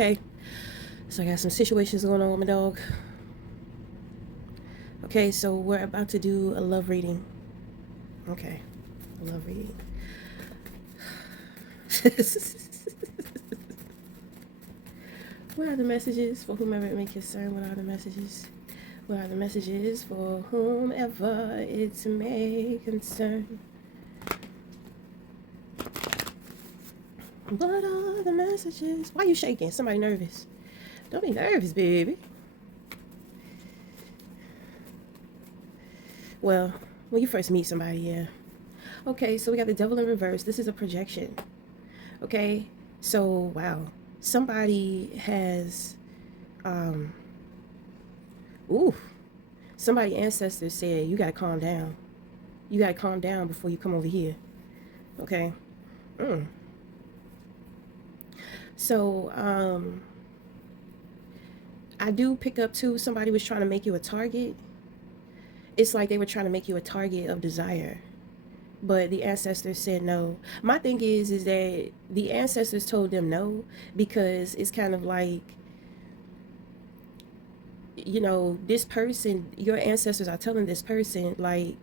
Okay, so I got some situations going on with my dog. Okay, so we're about to do a love reading. Okay, a love reading. What are the messages for whomever it may concern? What are the messages? What are the messages for whomever it may concern? What are the messages? Why are you shaking? Somebody nervous? Don't be nervous, baby. Well, when you first meet somebody, yeah. Okay, so we got the devil in reverse. This is a projection. Okay, so wow, somebody has, um, ooh, somebody ancestors said you gotta calm down. You gotta calm down before you come over here. Okay. Mm. So, I do pick up too. Somebody was trying to make you a target. It's like they were trying to make you a target of desire, but the ancestors said no. My thing is that the ancestors told them no because it's kind of like, this person, your ancestors are telling this person like,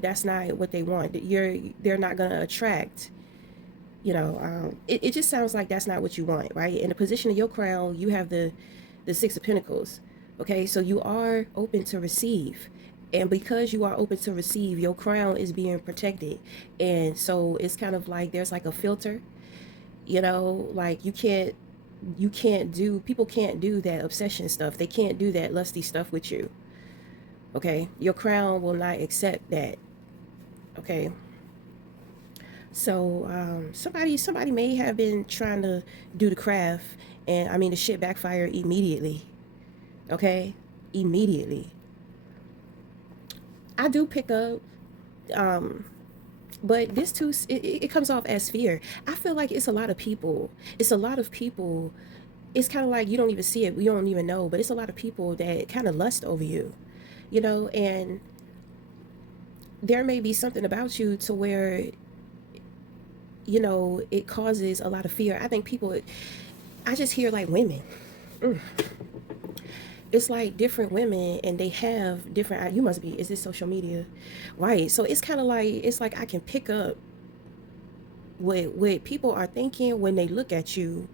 that's not what they want. They're not gonna attract. It just sounds like that's not what you want, right? In the position of your crown, you have the Six of Pentacles. Okay, so you are open to receive. And because you are open to receive, your crown is being protected. And so it's kind of like there's like a filter, like people can't do that obsession stuff. They can't do that lusty stuff with you. Okay? Your crown will not accept that. Okay? So somebody may have been trying to do the craft, and I mean the shit backfired immediately. Okay, immediately. I do pick up, um, but this too it comes off as fear. I feel like it's a lot of people. It's a lot of people. It's kind of like you don't even see it. We don't even know, but it's a lot of people that kind of lust over you, and there may be something about you to where it causes a lot of fear. I think people, I just hear like women. Mm. It's like different women and they have different, you must be, is this social media? Right. So it's kind of like, it's like I can pick up what people are thinking when they look at you.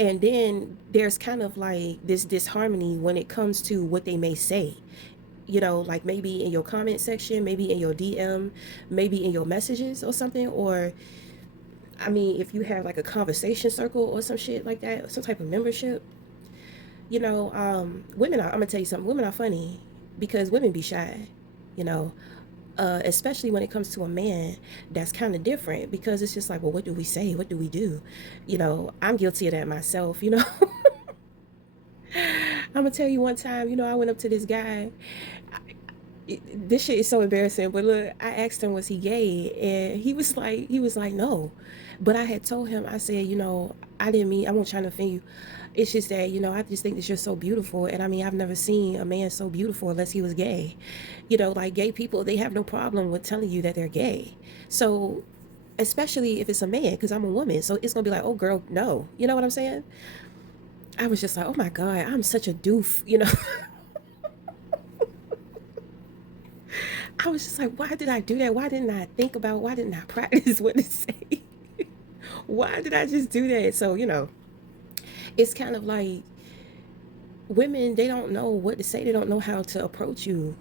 And then there's kind of like this disharmony when it comes to what they may say. Like maybe in your comment section, maybe in your DM, maybe in your messages or something, or I mean, if you have like a conversation circle or some shit like that, some type of membership, women are, I'm gonna tell you something, women are funny because women be shy, you know, especially when it comes to a man. That's kind of different because it's just like, well, what do we say? What do we do? I'm guilty of that myself. I'm gonna tell you one time, I went up to this guy. This shit is so embarrassing, but look, I asked him was he gay, and he was like no, but I had told him, I said, I didn't mean, I won't try to offend you. It's just that, I just think that you're so beautiful, and I mean, I've never seen a man so beautiful unless he was gay. Like gay people, they have no problem with telling you that they're gay. So especially if it's a man, because I'm a woman, so it's gonna be like, oh girl, no, you know what I'm saying? I was just like, oh my god, I'm such a doof. I was just like, why did I do that? Why didn't I think about, why didn't I practice what to say? Why did I just do that? So, it's kind of like women, they don't know what to say. They don't know how to approach you.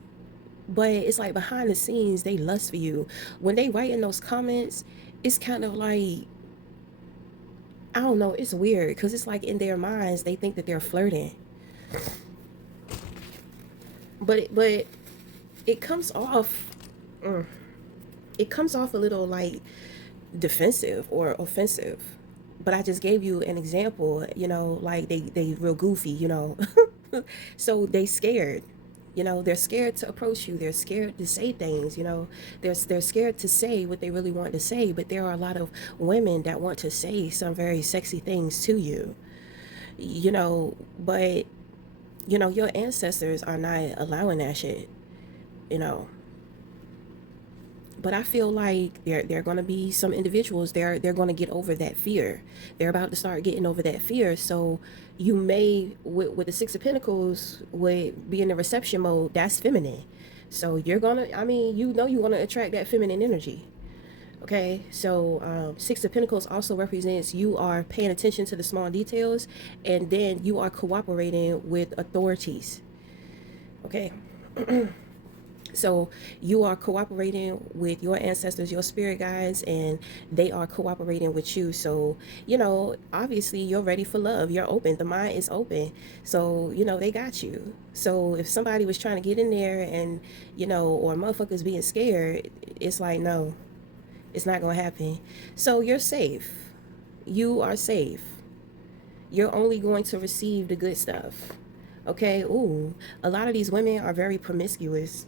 But it's like behind the scenes, they lust for you. When they write in those comments, it's kind of like, I don't know, it's weird because it's like in their minds, they think that they're flirting. But it comes off, mm, it comes off a little like defensive or offensive. But I just gave you an example, like they real goofy. So they scared. They're scared to approach you. They're scared to say things. They're scared to say what they really want to say. But there are a lot of women that want to say some very sexy things to you. But your ancestors are not allowing that shit. You know, But I feel like there are going to be some individuals, they're going to get over that fear. They're about to start getting over that fear. So you may, with the Six of Pentacles, with being in reception mode, that's feminine. So you're gonna, I mean, you're gonna attract that feminine energy. Okay, so Six of Pentacles also represents you are paying attention to the small details, and then you are cooperating with authorities. Okay, so you are cooperating with your ancestors, your spirit guides, and they are cooperating with you. So, obviously you're ready for love. You're open. The mind is open. So, they got you. So if somebody was trying to get in there and, or motherfuckers being scared, it's like, no, it's not going to happen. So you're safe. You are safe. You're only going to receive the good stuff. Okay? Ooh, a lot of these women are very promiscuous.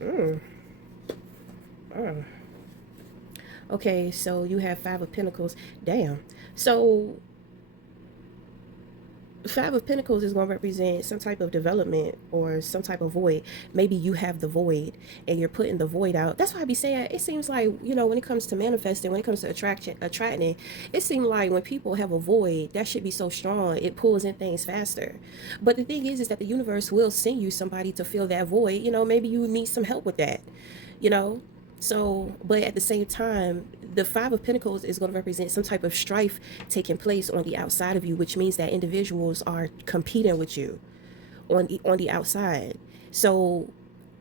Okay, so you have Five of Pentacles. Damn. So Five of Pentacles is going to represent some type of development or some type of void. Maybe you have the void and you're putting the void out. That's why I be saying it seems like, when it comes to manifesting, when it comes to attracting, it seems like when people have a void, that should be so strong, it pulls in things faster. But the thing is that the universe will send you somebody to fill that void. Maybe you need some help with that, you know? So, but at the same time, the Five of Pentacles is going to represent some type of strife taking place on the outside of you, which means that individuals are competing with you on the outside. So,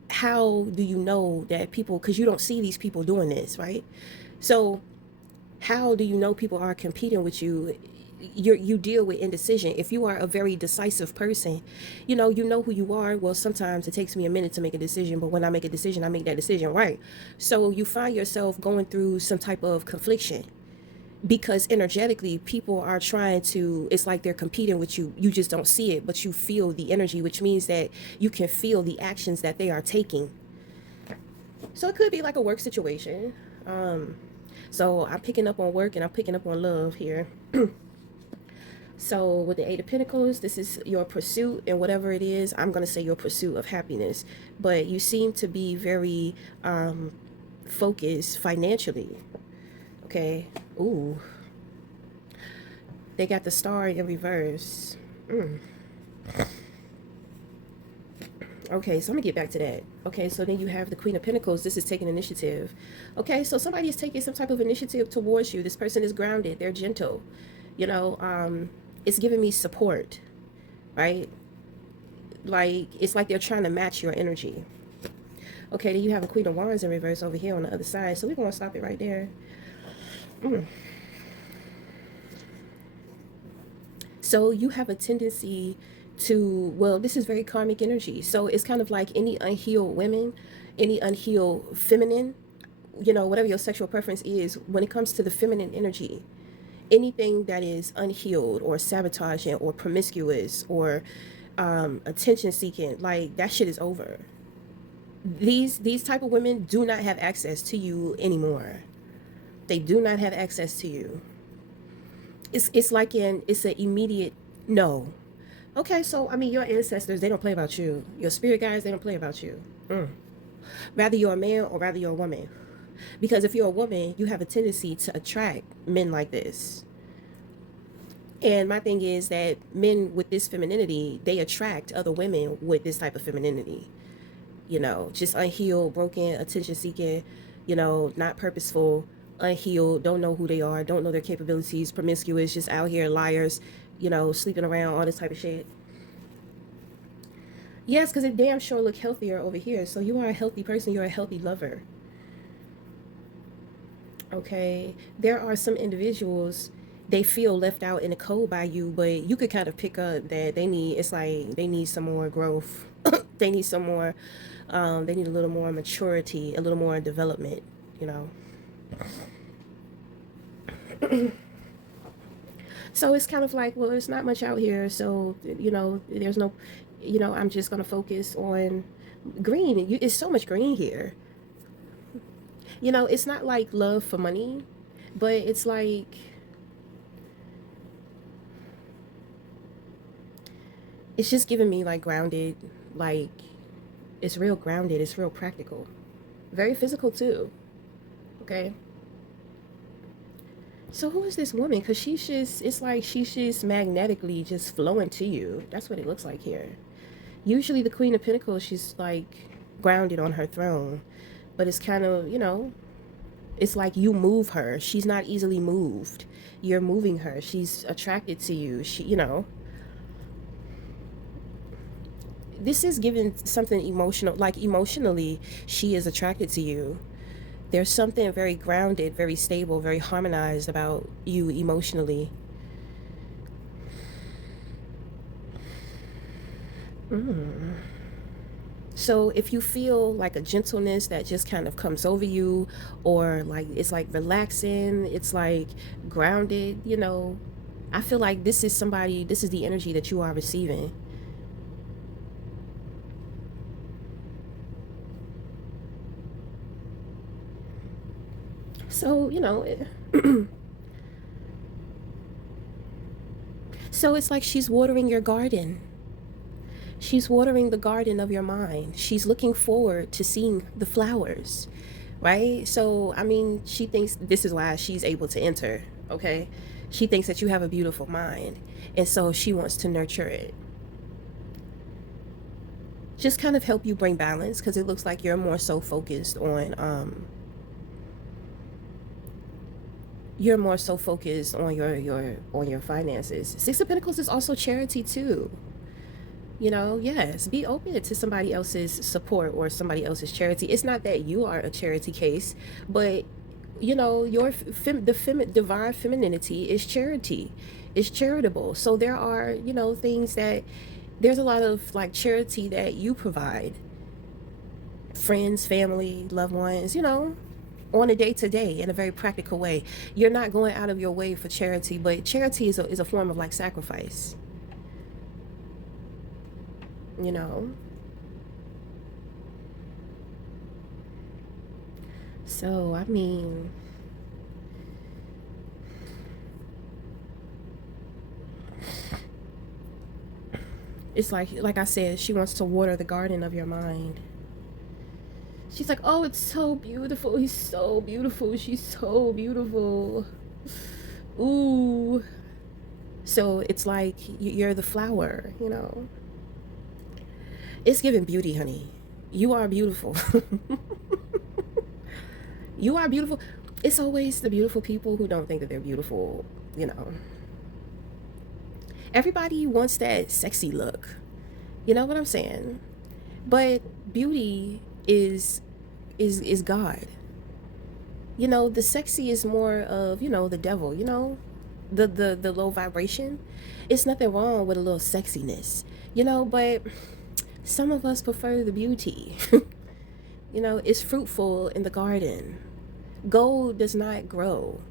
how do you know that people? Because you don't see these people doing this, right? So, how do you know people are competing with you? You deal with indecision. If you are a very decisive person, you know who you are. Well, sometimes it takes me a minute to make a decision, but when I make a decision, I make that decision right. So you find yourself going through some type of confliction because energetically people are trying to, it's like they're competing with you. You just don't see it, but you feel the energy, which means that you can feel the actions that they are taking. So it could be like a work situation. So I'm picking up on work and I'm picking up on love here. So with the Eight of Pentacles, this is your pursuit, and whatever it is, I'm going to say your pursuit of happiness. But you seem to be very focused financially. Okay. Ooh. They got the Star in reverse. Okay, so I'm gonna get back to that. Okay, so then you have the Queen of Pentacles. This is taking initiative. Okay, so somebody is taking some type of initiative towards you. This person is grounded. They're gentle. It's giving me support, right? Like, it's like they're trying to match your energy. Okay, then you have a Queen of Wands in reverse over here on the other side. So we're going to stop it right there. So you have a tendency to, well, this is very karmic energy. So it's kind of like any unhealed women, any unhealed feminine, whatever your sexual preference is, when it comes to the feminine energy, anything that is unhealed or sabotaging or promiscuous or attention seeking, like that shit is over. These type of women do not have access to you anymore. They do not have access to you. It's like it's an immediate no. Okay, so I mean your ancestors, they don't play about you. Your spirit guides, they don't play about you. Rather you're a man or rather you're a woman. Because if you're a woman, you have a tendency to attract men like this. And my thing is that men with this femininity, they attract other women with this type of femininity. Just unhealed, broken, attention seeking, not purposeful, unhealed, don't know who they are, don't know their capabilities, promiscuous, just out here liars, sleeping around, all this type of shit. Yes, because it damn sure look healthier over here. So you are a healthy person, you're a healthy lover. Okay, there are some individuals, they feel left out in the cold by you, but you could kind of pick up that it's like they need some more growth. They need some more, they need a little more maturity, a little more development, you know. So it's kind of like, well, there's not much out here, so there's no, I'm just gonna focus on green. It's so much green here. It's not like love for money, but it's like, it's just giving me like grounded, like it's real grounded, it's real practical, very physical too. Okay. So who is this woman? Because she's just, it's like she's just magnetically just flowing to you. That's what it looks like here. Usually the Queen of Pentacles, she's like grounded on her throne. But it's kind of, it's like you move her. She's not easily moved. You're moving her. She's attracted to you. This is giving something emotional, like emotionally, she is attracted to you. There's something very grounded, very stable, very harmonized about you emotionally. So if you feel like a gentleness that just kind of comes over you, or like it's like relaxing, it's like grounded, I feel like this is the energy that you are receiving. So, so it's like she's watering your garden. She's watering the garden of your mind. She's looking forward to seeing the flowers, right? So, I mean, she thinks this is why she's able to enter, okay? She thinks that you have a beautiful mind, and so she wants to nurture it. Just kind of help you bring balance, because it looks like you're more so focused on your finances. Six of Pentacles is also charity too. Yes, be open to somebody else's support or somebody else's charity. It's not that you are a charity case, but divine femininity is charity. It's charitable. So there are, things that there's a lot of like charity that you provide. Friends, family, loved ones, on a day to day in a very practical way. You're not going out of your way for charity, but charity is a form of like sacrifice, you know. So, I mean, it's like I said, she wants to water the garden of your mind. She's like, "Oh, it's so beautiful. He's so beautiful. She's so beautiful." Ooh. So it's like you're the flower. It's giving beauty, honey. You are beautiful. You are beautiful. It's always the beautiful people who don't think that they're beautiful, you know. Everybody wants that sexy look. You know what I'm saying? But beauty is God. The sexy is more of, the devil, the low vibration. It's nothing wrong with a little sexiness, but some of us prefer the beauty. It's fruitful in the garden. Gold does not grow.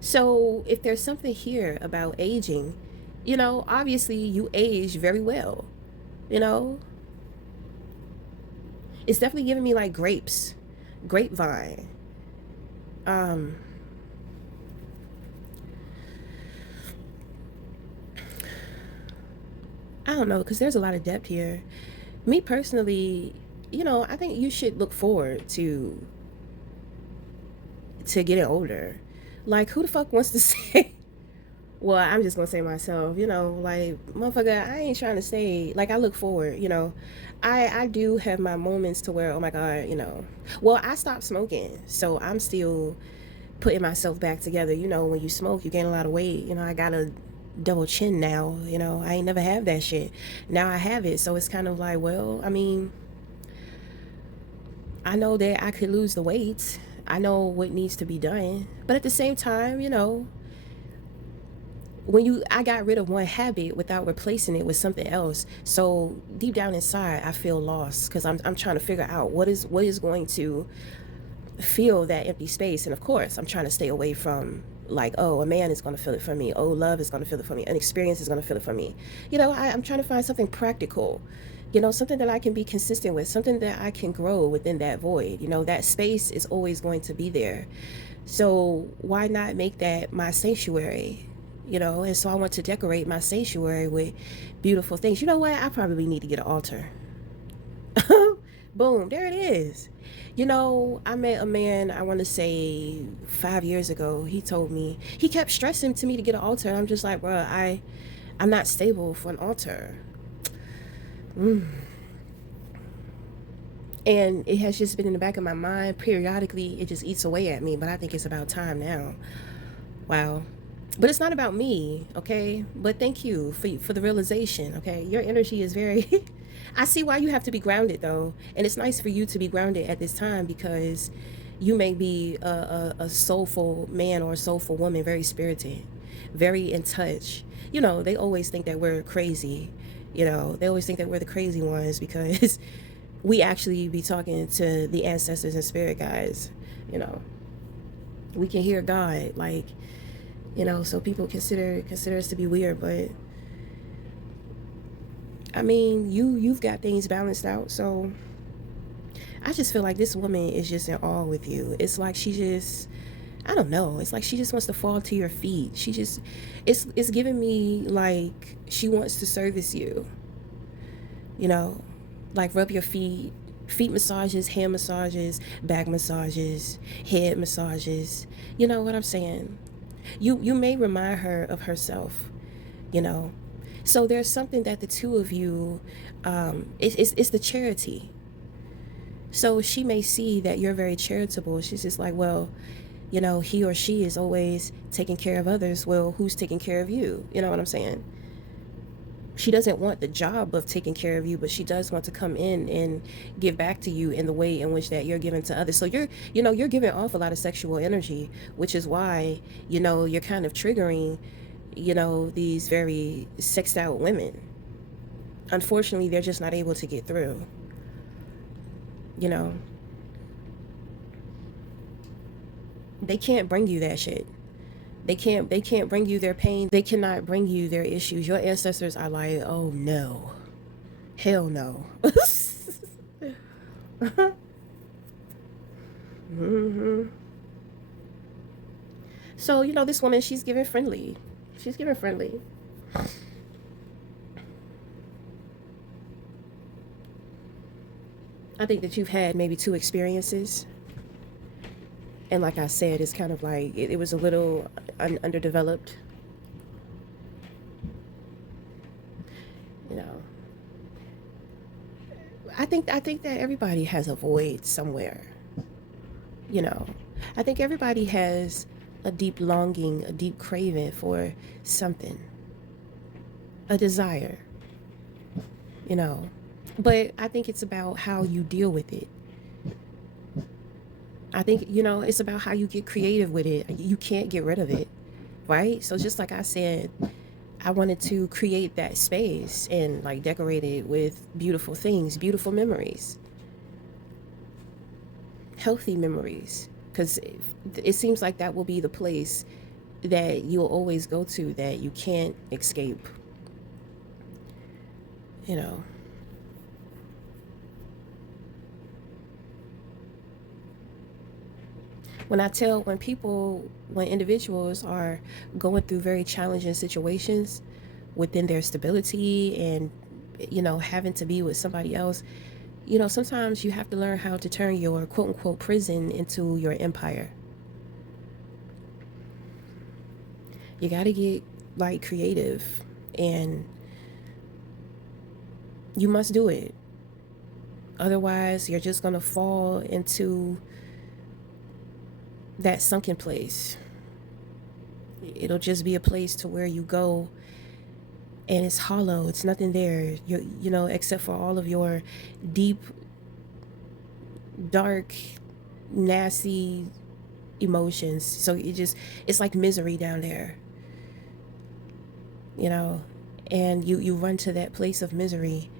So if there's something here about aging, obviously you age very well. You know, it's definitely giving me like grapes, grapevine. Um, I don't know, because there's a lot of depth here. Me personally, I think you should look forward to getting older. Like, who the fuck wants to say? Well, I'm just gonna say myself, like, motherfucker, I ain't trying to say, like, I look forward, I do have my moments to where, oh my God, well, I stopped smoking, so I'm still putting myself back together. When you smoke, you gain a lot of weight. I got a double chin now. I ain't never have that shit. Now I have it, so it's kind of like, well, I mean, I know that I could lose the weight. I know what needs to be done, but at the same time, when I got rid of one habit without replacing it with something else. So deep down inside, I feel lost because I'm trying to figure out what is going to fill that empty space. And of course, I'm trying to stay away from like, oh, a man is going to fill it for me. Oh, love is going to fill it for me. An experience is going to fill it for me. I'm trying to find something practical. Something that I can be consistent with, something that I can grow within that void. That space is always going to be there. So why not make that my sanctuary? And so I want to decorate my sanctuary with beautiful things. You know what? I probably need to get an altar. Boom, there it is. You know, I met a man, I want to say 5 years ago. He told me, he kept stressing to me to get an altar. And I'm just like, bro, I'm not stable for an altar. And it has just been in the back of my mind. Periodically, it just eats away at me. But I think it's about time now. Wow. But it's not about me, okay? But thank you for the realization, okay? Your energy is very. I see why you have to be grounded, though. And it's nice for you to be grounded at this time because you may be a soulful man or a soulful woman, very spirited, very in touch. You know, they always think that we're crazy. You know, they always think that we're the crazy ones because we actually be talking to the ancestors and spirit guides. You know, we can hear God, like, you know, so people consider us to be weird, but I mean, you've got things balanced out. So I just feel like this woman is just in awe with you. It's like she just, I don't know, it's like she just wants to fall to your feet. She just, it's giving me like she wants to service you, you know, like rub your feet massages, hand massages, back massages, head massages. You know what I'm saying? You may remind her of herself, you know. So there's something that the two of you, it's the charity. So she may see that you're very charitable. She's just like, well, you know, he or she is always taking care of others. Well, who's taking care of you? You know what I'm saying? She doesn't want the job of taking care of you, but she does want to come in and give back to you in the way in which that you're giving to others. So you're, you know, you're giving off a lot of sexual energy, which is why, you know, you're kind of triggering, you know, these very sexed out women. Unfortunately, they're just not able to get through, you know. They can't bring you that shit. They can't bring you their pain. They cannot bring you their issues. Your ancestors are like, "Oh no. Hell no." Hmm. So, you know, this woman, she's giving friendly. She's giving friendly. I think that you've had maybe two experiences. And like I said, it's kind of like it was a little underdeveloped, you know. I think that everybody has a void somewhere, you know. I think everybody has a deep longing, a deep craving for something, a desire, you know. But I think it's about how you deal with it. I think, you know, it's about how you get creative with it. You can't get rid of it, right? So just like I said, I wanted to create that space and like decorate it with beautiful things, beautiful memories, healthy memories, because it seems like that will be the place that you'll always go to that you can't escape, you know. When individuals are going through very challenging situations within their stability and, you know, having to be with somebody else, you know, sometimes you have to learn how to turn your quote unquote prison into your empire. You got to get like creative, and you must do it. Otherwise, you're just going to fall into that sunken place. It'll just be a place to where you go and it's hollow. It's nothing there. You know, except for all of your deep, dark, nasty emotions. So it's like misery down there, you know. And you run to that place of misery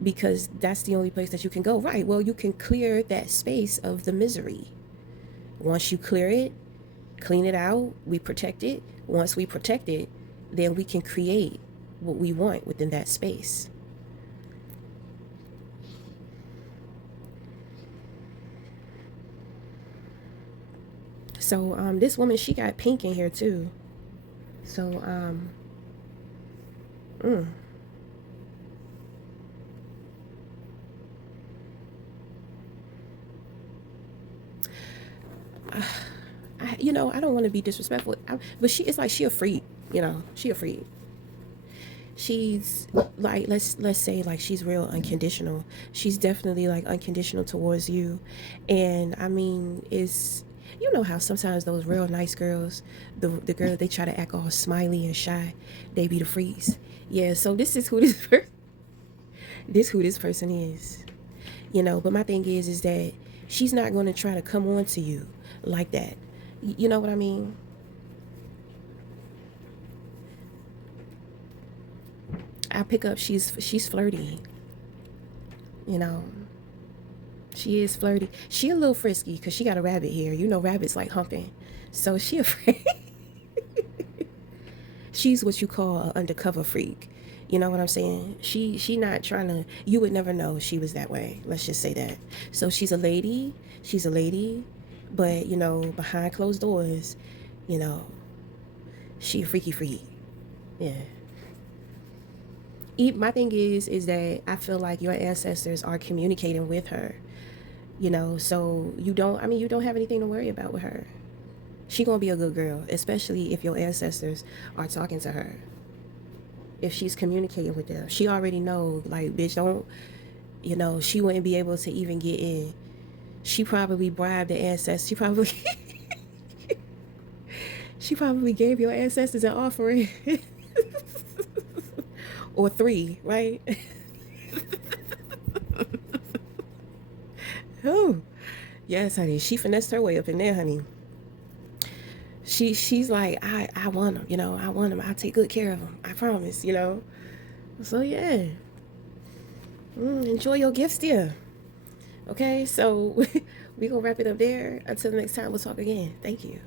because that's the only place that you can go. Right. Well, you can clear that space of the misery. Once you clear it, clean it out, we protect it. Once we protect it, then we can create what we want within that space. So this woman, she got pink in here too. So mm, you know, I don't want to be disrespectful, but she, it's like she a freak, you know, she a freak. She's like, let's say like she's real unconditional. She's definitely like unconditional towards you. And I mean, it's, you know how sometimes those real nice girls, the girl, they try to act all smiley and shy, they be the freaks. Yeah, so this is who this who this person is. You know, but my thing is that she's not going to try to come on to you like that. You know what I mean? I pick up she's flirty, you know. She is flirty. She a little frisky because she got a rabbit here. You know, rabbits like humping, so she afraid. She's what you call an undercover freak. You know what I'm saying? She not trying to. You would never know she was that way. Let's just say that. So she's a lady. She's a lady, but you know, behind closed doors, you know, she a freaky freak. Yeah. My thing is that I feel like your ancestors are communicating with her. You know, so you don't. I mean, you don't have anything to worry about with her. She gonna be a good girl, especially if your ancestors are talking to her. If she's communicating with them, she already know. Like, bitch, don't. You know, she wouldn't be able to even get in. She probably bribed the ancestors. She probably she probably gave your ancestors an offering or three, right? Oh, yes, honey. She finessed her way up in there, honey. She's like, I want him, you know, I want him. I'll take good care of him. I promise, you know. So yeah, enjoy your gifts, dear. Okay, so we gonna wrap it up there. Until the next time, we'll talk again. Thank you.